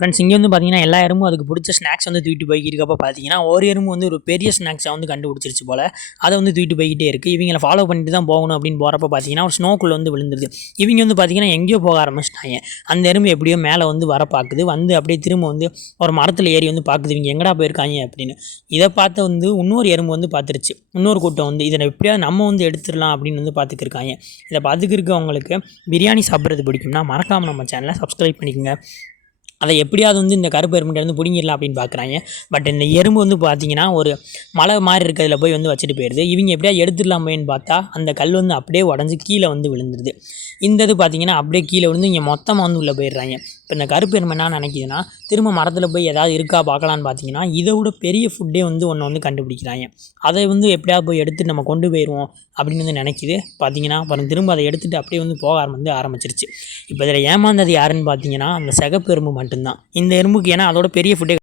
Friends இங்கே வந்து பார்த்தீங்கன்னா எல்லா எறும்பும் அதுக்கு பிடிச்ச ஸ்நாக்ஸ் வந்து தூக்கிட்டு போய்க்கிருக்கப்போ பார்த்தீங்கன்னா ஒரு எறும்பு வந்து ஒரு பெரிய ஸ்நாக்ஸை வந்து கண்டுபிடிச்சிருச்சு போல் அதை வந்து தூக்கிட்டு போய்கிட்டே இருக்குது. இவங்களை ஃபாலோ பண்ணிட்டு தான் போகணும் அப்படின்னு போகிறப்ப பார்த்தீங்கன்னா ஒரு ஸ்னோக்குள்ளே வந்து விழுந்துருது. இவங்க வந்து பார்த்தீங்கன்னா எங்கேயோ போக ஆரம்பிச்சிட்டாங்க. அந்த எறும்பு எப்படியோ மேலே வந்து வர பார்க்குது, வந்து அப்படியே திரும்ப வந்து ஒரு மரத்தில் ஏறி வந்து பார்க்குது இவங்க எங்கடா போயிருக்காங்க அப்படின்னு. இதை பார்த்து வந்து இன்னொரு எறும்பு வந்து பார்த்துருச்சு. இன்னொரு கூட்டம் வந்து இதை எப்படியாவது நம்ம வந்து எடுத்துடலாம் அப்படின்னு வந்து பார்த்துக்கிருக்காங்க. இதை பார்த்துக்கிருக்கவங்களுக்கு பிரியாணி சாப்பிட்றது பிடிக்கும்னா மறக்காமல் நம்ம சேனலை சப்ஸ்கிரைப் பண்ணிக்கோங்க. அதை எப்படியாவது வந்து இந்த கருப்பு எறும்புகிட்டேருந்து பிடிங்கிடலாம் அப்படின்னு பார்க்குறாங்க. பட் இந்த எறும்பு வந்து பார்த்தீங்கன்னா ஒரு மலை மாதிரி இருக்கிறதுல போய் வந்து வச்சுட்டு போயிடுது. இவங்க எப்படியா எடுத்துடலாமேன்னு பார்த்தா அந்த கல் வந்து அப்படியே உடஞ்சி கீழே வந்து விழுந்துருது. இந்த இது பார்த்தீங்கன்னா அப்படியே கீழே விழுந்து இங்கே மொத்தமாக வந்து உள்ளே போயிடுறாங்க. இப்போ இந்த கருப்பு எறும்பு என்ன நினைக்கிதுன்னா திரும்ப மரத்தில் போய் ஏதாவது இருக்கா பார்க்கலான்னு பார்த்தீங்கன்னா இதை விட பெரிய ஃபுட்டே வந்து ஒன்று வந்து கண்டுபிடிக்கிறாங்க. அதை வந்து எப்படியாவது போய் எடுத்துட்டு நம்ம கொண்டு போயிடுவோம் அப்படின்னு வந்து நினைக்கிது. பார்த்தீங்கன்னா அப்புறம் திரும்ப அதை எடுத்துகிட்டு அப்படியே வந்து போக ஆரம்பிச்சிருச்சு. இப்போ இதில் ஏமாந்தது யாருன்னு பார்த்தீங்கன்னா அந்த சிகப்பு எறும்பு மட்டும்தான். இந்த எறும்புக்கு ஏன்னா அதோட பெரிய ஃபுட்டே